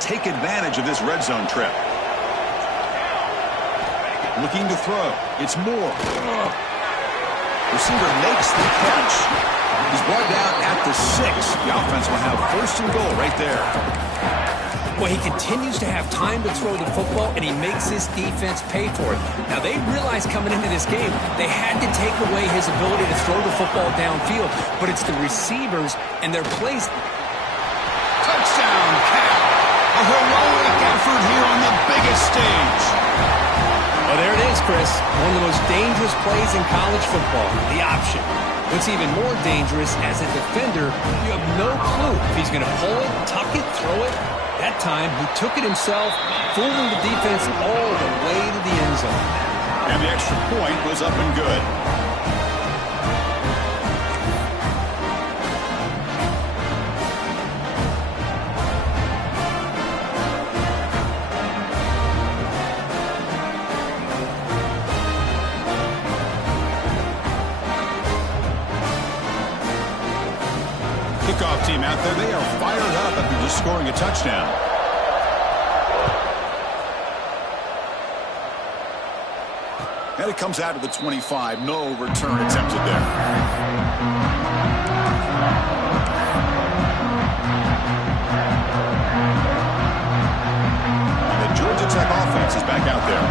take advantage of this red zone trip. Looking to throw. It's Moore. Receiver makes the catch. He's brought down at the 6. The offense will have first and goal right there. Well, he continues to have time to throw the football, and he makes this defense pay for it. Now, they realized coming into this game they had to take away his ability to throw the football downfield, but it's the receivers and their plays. Touchdown, Cal. A heroic effort here on the biggest stage. Well, there it is, Chris. One of the most dangerous plays in college football, the option. What's even more dangerous, as a defender, you have no clue if he's going to pull it, tuck it, throw it. That time, he took it himself, fooling the defense all the way to the end zone. And the extra point was up and good. Kickoff team out there, they are fired up after just scoring a touchdown. And it comes out of the 25. No return attempted there. And the Georgia Tech offense is back out there.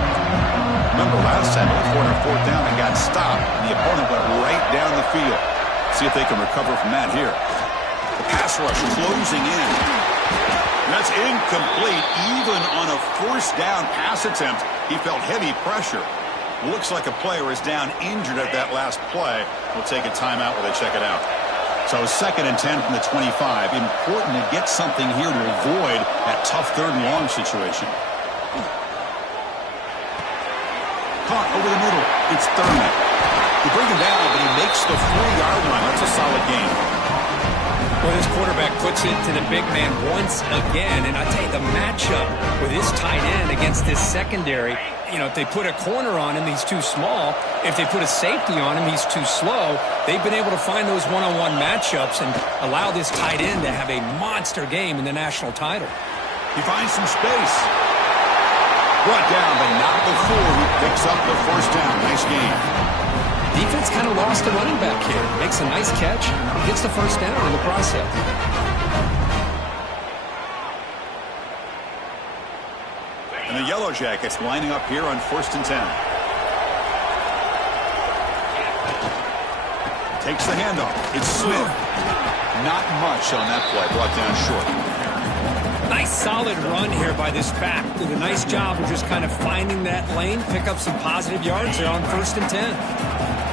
Remember last time, on fourth down, and got stopped, and the opponent went right down the field. See if they can recover from that here. The pass rush closing in. And that's incomplete. Even on a first down pass attempt, he felt heavy pressure. Looks like a player is down injured at that last play. We'll take a timeout while they check it out. So 2nd and 10 from the 25. Important to get something here to avoid that tough 3rd and long situation. Caught over the middle. It's Thurman. They bring him down, but he makes the 4-yard line. That's a solid game. Well, this quarterback puts it to the big man once again. And I tell you, the matchup with this tight end against this secondary, you know, if they put a corner on him, he's too small. If they put a safety on him, he's too slow. They've been able to find those one-on-one matchups and allow this tight end to have a monster game in the national title. He finds some space. Brought down, but not before he picks up the first down. Nice game. Defense kind of lost the running back here. Makes a nice catch. Gets the first down in the process. And the Yellow Jackets lining up here on 1st and 10. Takes the handoff. It's Smith. Not much on that play. Brought down short. Nice solid run here by this back. Did a nice job of just kind of finding that lane. Pick up some positive yards there on 1st and 10.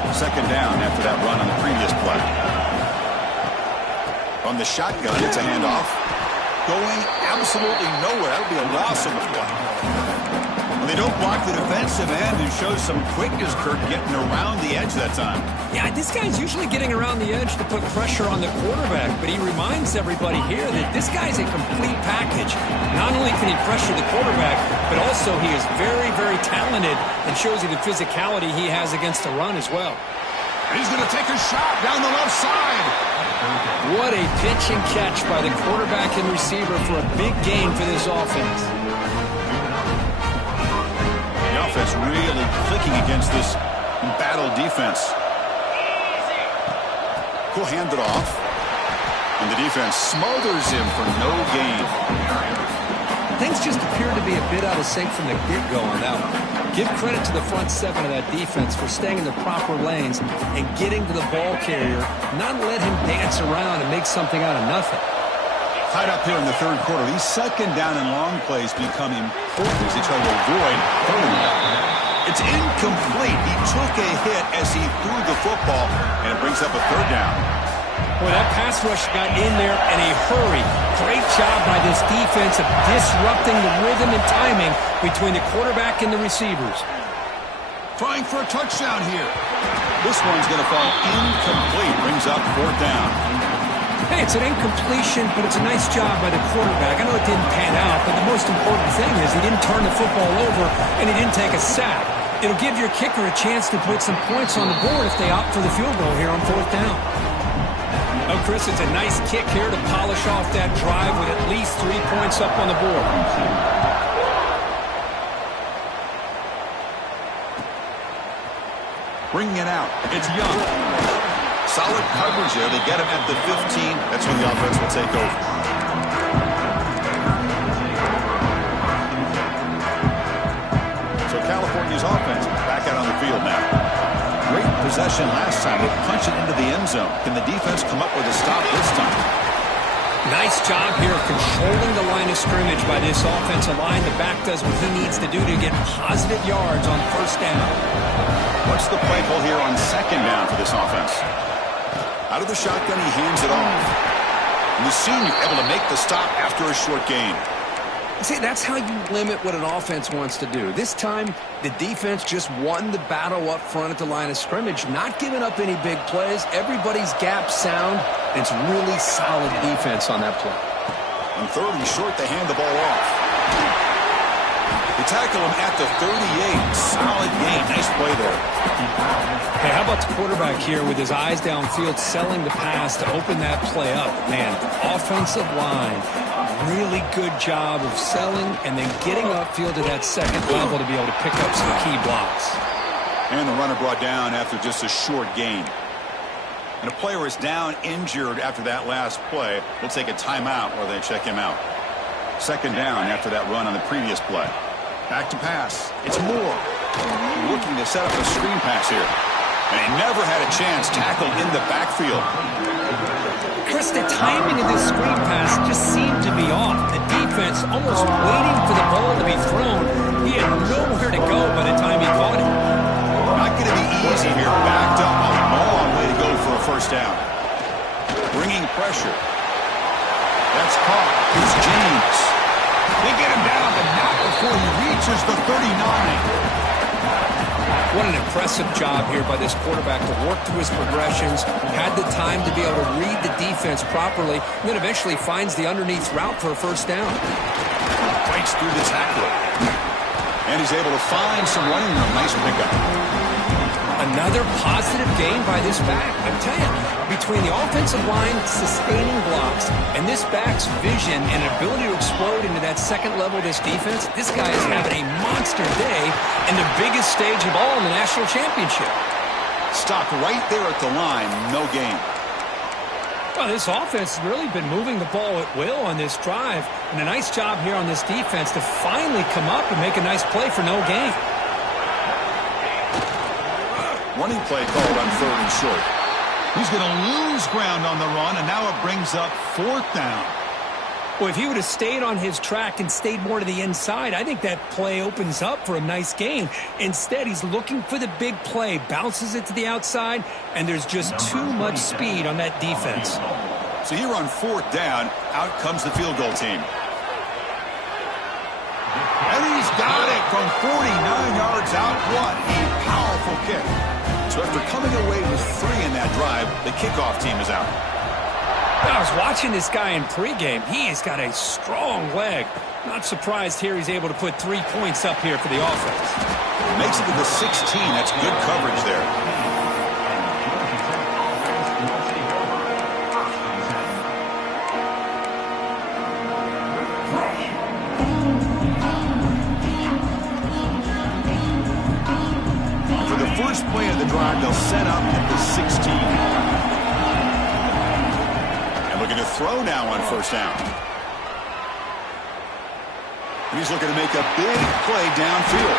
2nd down after that run on the previous play. From the shotgun, it's a handoff. Going absolutely nowhere. That'll be a loss on the play. They don't block the defensive end and show some quickness, Kirk, getting around the edge that time. Yeah, this guy's usually getting around the edge to put pressure on the quarterback, but he reminds everybody here that this guy's a complete package. Not only can he pressure the quarterback, but also he is very, very talented and shows you the physicality he has against the run as well. He's going to take a shot down the left side. What a pitch and catch by the quarterback and receiver for a big gain for this offense. The offense really clicking against this battle defense. He'll hand it off. And the defense smothers him for no gain. Things just appear to be a bit out of sync from the get-go on that one. Give credit to the front 7 of that defense for staying in the proper lanes and getting to the ball carrier, not let him dance around and make something out of nothing. Tied up here in the 3rd quarter. These 2nd down and long plays become important as they try to avoid throwing it. It's incomplete. He took a hit as he threw the football, and it brings up a 3rd down. Well, that pass rush got in there in a hurry. Great job by this defense of disrupting the rhythm and timing between the quarterback and the receivers. Trying for a touchdown here. This one's going to fall incomplete. Brings up 4th down. Hey, it's an incompletion, but it's a nice job by the quarterback. I know it didn't pan out, but the most important thing is he didn't turn the football over and he didn't take a sack. It'll give your kicker a chance to put some points on the board if they opt for the field goal here on 4th down. Oh, Chris, it's a nice kick here to polish off that drive with at least 3 points up on the board. Bringing it out. It's Young. Solid coverage there. They get him at the 15. That's when the offense will take over. So California's offense back out on the field now. Great possession last time. They punch it into the end zone. Can the defense come up with a stop this time? Nice job here of controlling the line of scrimmage by this offensive line. The back does what he needs to do to get positive yards on first down. What's the play call here on second down for this offense? Out of the shotgun, he hands it off. And the senior able to make the stop after a short gain. See, that's how you limit what an offense wants to do. This time, the defense just won the battle up front at the line of scrimmage, not giving up any big plays. Everybody's gap sound. It's really solid defense on that play. On third and short, they hand the ball off. They tackle him at the 38. Solid gain. Nice play there. Hey, how about the quarterback here with his eyes downfield, selling the pass to open that play up? Man, offensive line, really good job of selling and then getting upfield to that second level to be able to pick up some key blocks. And the runner brought down after just a short gain. And a player is down injured after that last play. We'll take a timeout while they check him out. Second down after that run on the previous play. Back to pass. It's Moore. Looking to set up a screen pass here. And he never had a chance tackled in the backfield. Chris, the timing of this screen pass just seemed to be off. The defense almost waiting for the ball to be thrown. He had nowhere to go by the time he caught it. Not going to be easy here. Backed up a long way to go for a first down. Bringing pressure. That's caught. It's James. They get him down, but not before he reaches the 39. What an impressive job here by this quarterback to work through his progressions, had the time to be able to read the defense properly, and then eventually finds the underneath route for a first down. Breaks through the tackler. And he's able to find some running room. Nice pickup. Another positive gain by this back. I tell you, between the offensive line sustaining blocks and this back's vision and ability to explode into that second level of this defense, this guy is having a monster day in the biggest stage of all in the national championship. Stopped right there at the line. No gain. Well, this offense has really been moving the ball at will on this drive. And a nice job here on this defense to finally come up and make a nice play for no gain. Running play called on third and short. He's going to lose ground on the run, and now it brings up fourth down. Well, if he would have stayed on his track and stayed more to the inside, I think that play opens up for a nice gain. Instead, he's looking for the big play, bounces it to the outside, and there's just too much speed on that defense. So here on fourth down, out comes the field goal team. And he's got it from 49 yards out. What a powerful kick. So after coming away with 3 in that drive, the kickoff team is out. I was watching this guy in pregame. He has got a strong leg. Not surprised here he's able to put 3 points up here for the offense. Makes it to the 16. That's good coverage there. For the first play of the drive, they'll set up at the 16. Looking to throw now on first down. And he's looking to make a big play downfield.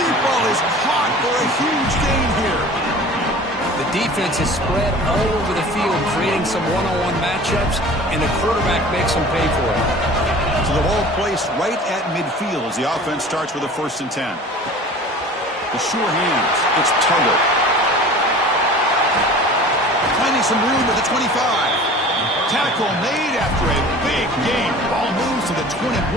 Deep ball is caught for a huge gain here. The defense is spread all over the field, creating some one-on-one matchups, and the quarterback makes them pay for it. So the ball placed right at midfield as the offense starts with a 1st and 10. The sure hands. It's Tuggle. Finding some room with the 25. Tackle made after a big gain. Ball moves to the 21.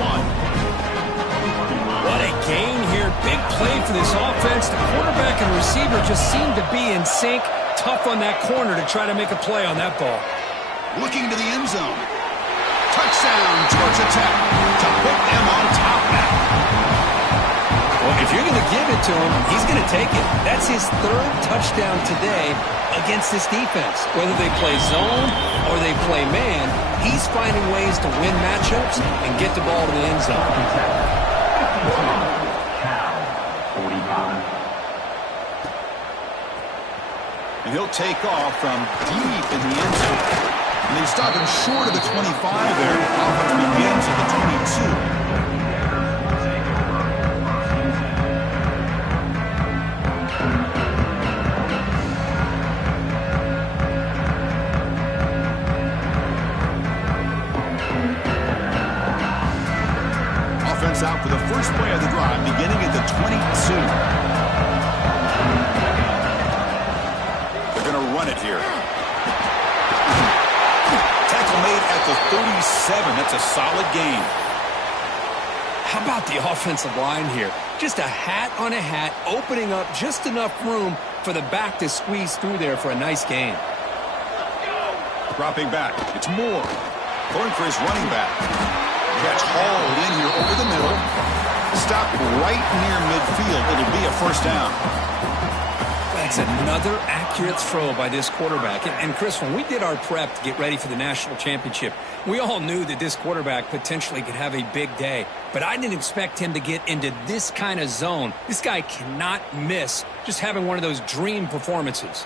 What a gain here. Big play for this offense. The quarterback and receiver just seem to be in sync. Tough on that corner to try to make a play on that ball. Looking to the end zone. Touchdown, Georgia Tech to put them on top now. Well, if you're going to give it it to him. He's going to take it. That's his third touchdown today against this defense. Whether they play zone or they play man, he's finding ways to win matchups and get the ball to the end zone. And he'll take off from deep in the end zone. And they stop him short of the 25 there. Offense begins at the 22. Out for the first play of the drive, beginning at the 22. They're going to run it here. Tackle made at the 37. That's a solid gain. How about the offensive line here? Just a hat on a hat, opening up just enough room for the back to squeeze through there for a nice gain. Dropping back. It's Moore. Going for his running back. Catch hauled in here over the middle. Stop right near midfield. It'll be a first down. That's another accurate throw by this quarterback. And Chris, when we did our prep to get ready for the national championship, we all knew that this quarterback potentially could have a big day. But I didn't expect him to get into this kind of zone. This guy cannot miss just having one of those dream performances.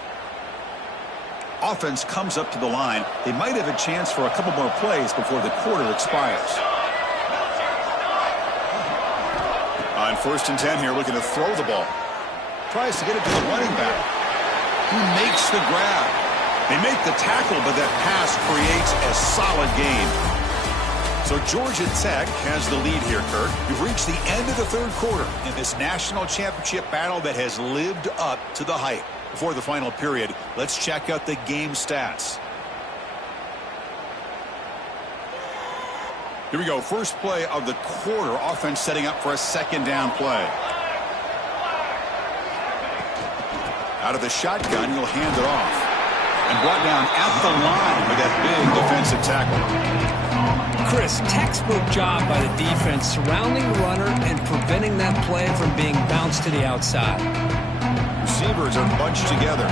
Offense comes up to the line. They might have a chance for a couple more plays before the quarter expires. On 1st and 10 here, looking to throw the ball. Tries to get it to the running back. He makes the grab. They make the tackle, but that pass creates a solid gain. So Georgia Tech has the lead here, Kirk. We've reached the end of the third quarter in this national championship battle that has lived up to the hype. Before the final period, let's check out the game stats. Here we go. First play of the quarter. Offense setting up for a second down play. Out of the shotgun, he'll hand it off. And brought down at the line with that big defensive tackle. Chris, textbook job by the defense surrounding the runner and preventing that play from being bounced to the outside. Receivers are bunched together.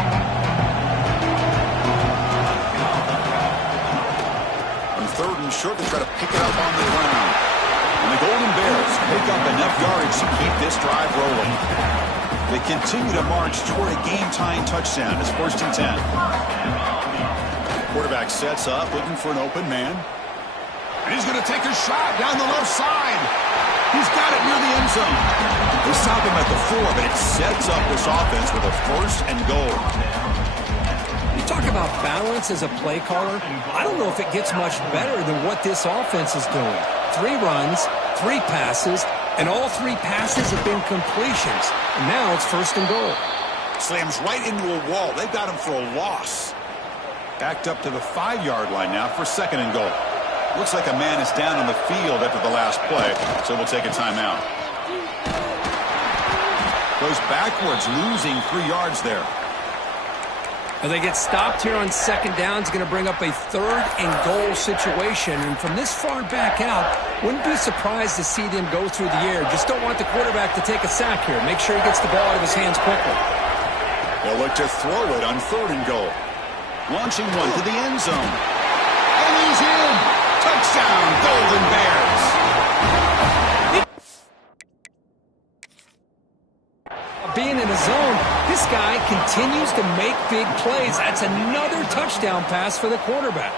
On 3rd and short, they try to pick it up on the ground. And the Golden Bears pick up enough yards to keep this drive rolling. They continue to march toward a game-tying touchdown. It's 1st and 10. Quarterback sets up, looking for an open man. And he's going to take a shot down the left side. He's got it near the end zone. They stop him at the 4, but it sets up this offense with a 1st and goal. You talk about balance as a play caller. I don't know if it gets much better than what this offense is doing. 3 runs, 3 passes, and all 3 passes have been completions. And now it's 1st and goal. Slams right into a wall. They've got him for a loss. Backed up to the 5-yard line now for 2nd and goal. Looks like a man is down on the field after the last play, so we'll take a timeout. Goes backwards, losing 3 yards there. Well, they get stopped here on 2nd down. It's going to bring up a 3rd and goal situation. And from this far back out, wouldn't be surprised to see them go through the air. Just don't want the quarterback to take a sack here. Make sure he gets the ball out of his hands quickly. They'll look to throw it on 3rd and goal. Launching one to the end zone. And he's in. Touchdown, Golden Bears. Being in a zone, this guy continues to make big plays. That's another touchdown pass for the quarterback.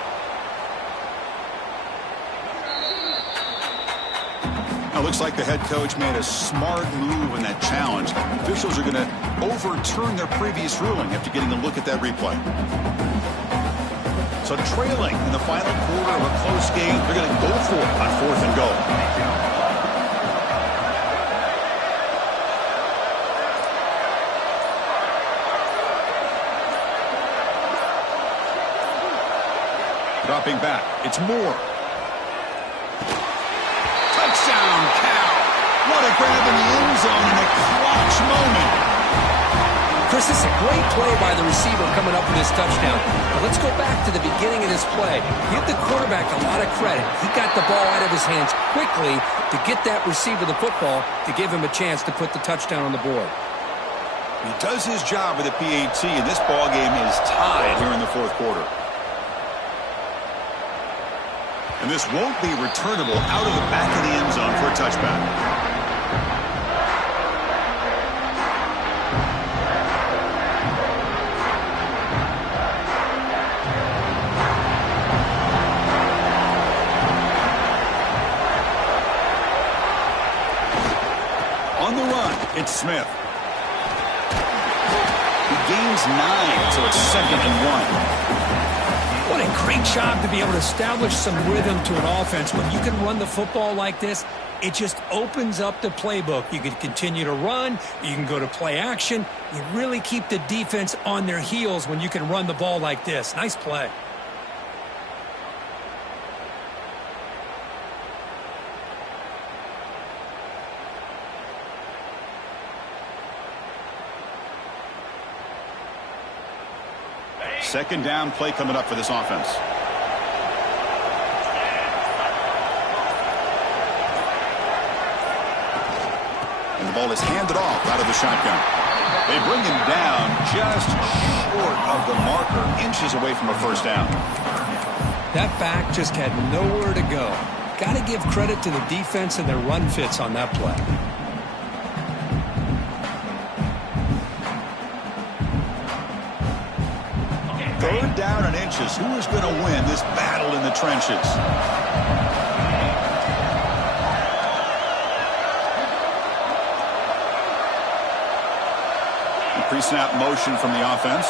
Now, looks like the head coach made a smart move in that challenge. Officials are going to overturn their previous ruling after getting a look at that replay. So trailing in the final quarter of a close game, they're going to go for it on 4th and goal. Dropping back, it's Moore. Touchdown, Cal. What a grab in the end zone in a clutch moment. Chris, this is a great play by the receiver coming up with this touchdown. But let's go back to the beginning of this play. Give the quarterback a lot of credit. He got the ball out of his hands quickly to get that receiver the football to give him a chance to put the touchdown on the board. He does his job with the PAT, and this ball game is tied here in the fourth quarter. And this won't be returnable out of the back of the end zone for a touchback. On the run, it's Smith. He gains 9, so it's 2nd and 1. What a great job to be able to establish some rhythm to an offense. When you can run the football like this, it just opens up the playbook. You can continue to run. You can go to play action. You really keep the defense on their heels when you can run the ball like this. Nice play. Second down play coming up for this offense. And the ball is handed off out of the shotgun. They bring him down just short of the marker, inches away from a first down. That back just had nowhere to go. Got to give credit to the defense and their run fits on that play. Third down and inches. Who is going to win this battle in the trenches? Pre-snap motion from the offense.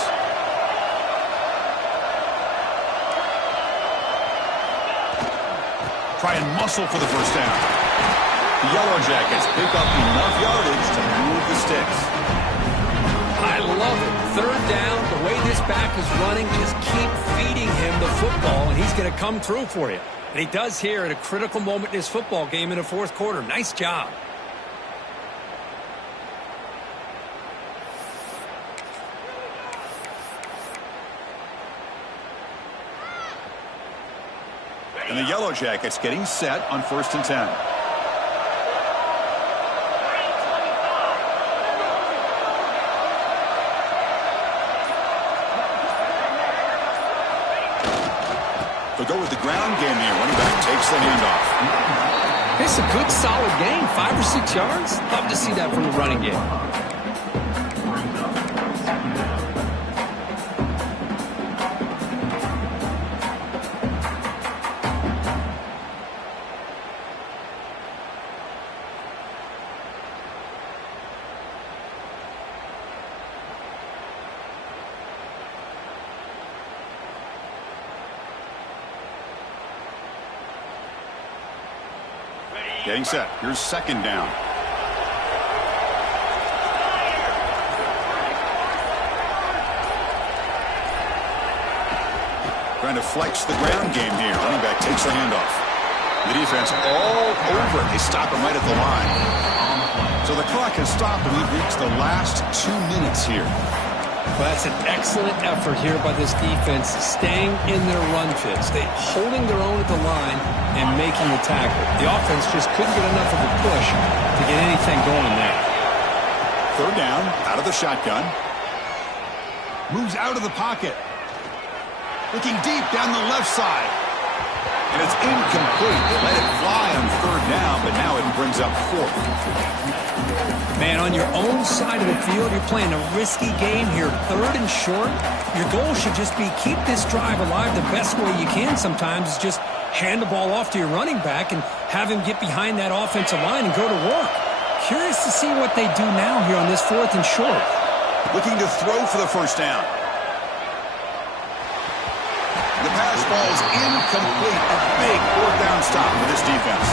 Try and muscle for the first down. The Yellow Jackets pick up enough yardage to move the sticks. I love it. Third down, the way this back is running, just keep feeding him the football, and he's going to come through for you. And he does here at a critical moment in his football game in the fourth quarter. Nice job. And the Yellow Jackets getting set on 1st and 10. They'll go with the ground game here. Running back takes the handoff. It's a good, solid game. 5 or 6 yards. Love to see that from the running game. Getting set. Here's 2nd down. Trying to flex the ground game here. Running back takes the handoff. The defense all over it. They stop him right at the line. So the clock has stopped, and we've reached the last 2 minutes here. Well, that's an excellent effort here by this defense, staying in their run fits. They holding their own at the line and making the tackle. The offense just couldn't get enough of a push to get anything going there. Third down, out of the shotgun. Moves out of the pocket. Looking deep down the left side. And it's incomplete. They let it fly on 3rd down, but now it brings up 4th. Man, on your own side of the field, you're playing a risky game here. 3rd and short. Your goal should just be keep this drive alive the best way you can sometimes is just hand the ball off to your running back and have him get behind that offensive line and go to work. Curious to see what they do now here on this 4th and short. Looking to throw for the first down. The pass ball is incomplete. A big 4th down stop for this defense.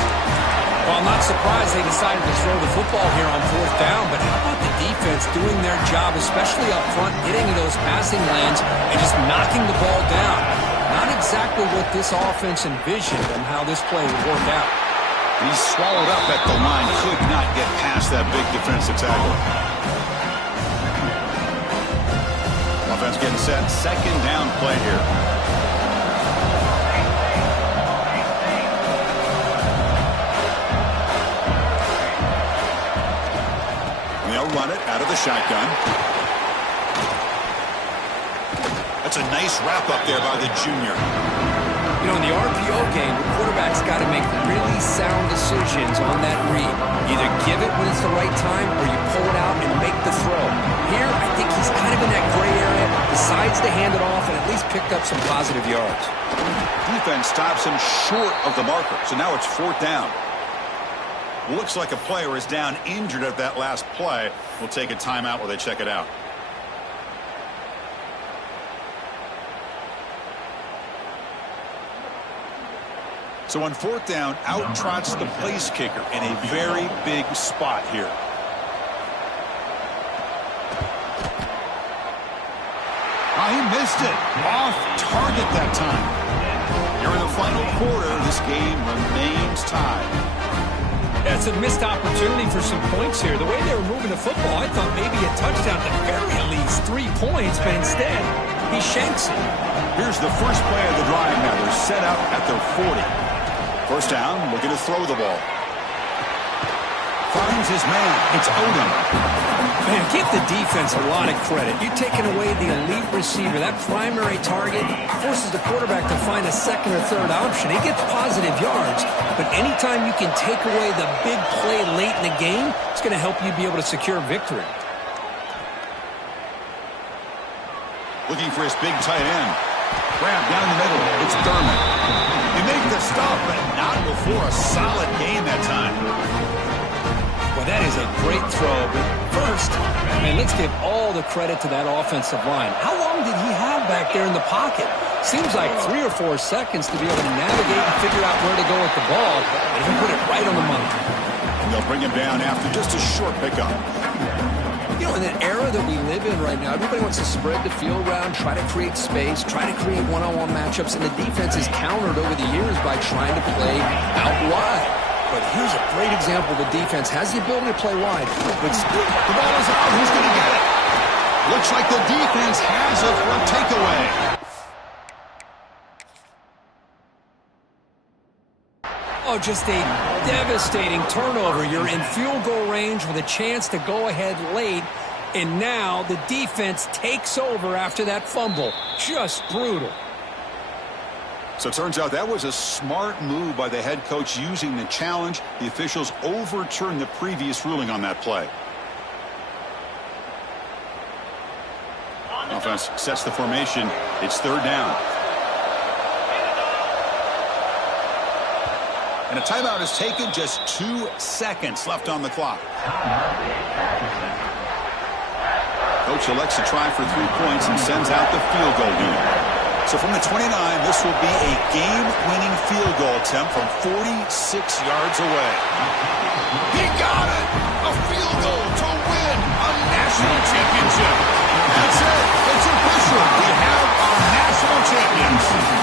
Well, I'm not surprised they decided to throw the football here on 4th down, but how about the defense doing their job, especially up front, getting to those passing lanes and just knocking the ball down? Not exactly what this offense envisioned and how this play would work out. He's swallowed up at the line, could not get past that big defensive tackle. Offense getting set. Second down play here. They'll run it out of the shotgun. That's a nice wrap up there by the junior. You know, in the RPO game, the quarterback's got to make really sound decisions on that read. Either give it when it's the right time or you pull it out and make the throw. Here, I think he's kind of in that gray area, decides to hand it off and at least picked up some positive yards. Defense stops him short of the marker, so now it's fourth down. Looks like a player is down injured at that last play. We'll take a timeout while they check it out. So on fourth down, out trots the place kicker in a very big spot here. Oh, he missed it. Off target that time. Here in the final quarter, this game remains tied. That's a missed opportunity for some points here. The way they were moving the football, I thought maybe a touchdown, at the very least 3 points, but instead, he shanks it. Here's the first play of the drive now. They're set up at their 40. First down, looking to throw the ball. Finds his man. It's Odom. Man, give the defense a lot of credit. You're taking away the elite receiver. That primary target forces the quarterback to find a second or third option. He gets positive yards, but anytime you can take away the big play late in the game, it's going to help you be able to secure victory. Looking for his big tight end. Grab down the middle. It's Thurman. He made the stop, but not before a solid gain that time. Well, that is a great throw. But first, man, let's give all the credit to that offensive line. How long did he have back there in the pocket? Seems like 3 or 4 seconds to be able to navigate and figure out where to go with the ball, and he put it right on the money. And they'll bring him down after just a short pickup. You know, in that era that we live in right now, everybody wants to spread the field around, try to create space, try to create one-on-one matchups, and the defense is countered over the years by trying to play out wide. But here's a great example. The defense has the ability to play wide. But the ball is out. Who's going to get it? Looks like the defense has it for a takeaway. Oh, just a devastating turnover. You're in field goal range with a chance to go ahead late, and now the defense takes over after that fumble. Just brutal. So it turns out that was a smart move by the head coach using the challenge. The officials overturned the previous ruling on that play. Offense sets the formation. It's third down. And a timeout is taken, just 2 seconds left on the clock. Coach elects to try for 3 points and sends out the field goal unit. So from the 29, this will be a game-winning field goal attempt from 46 yards away. He got it! A field goal to win a national championship. That's it. It's official. We have our national champions.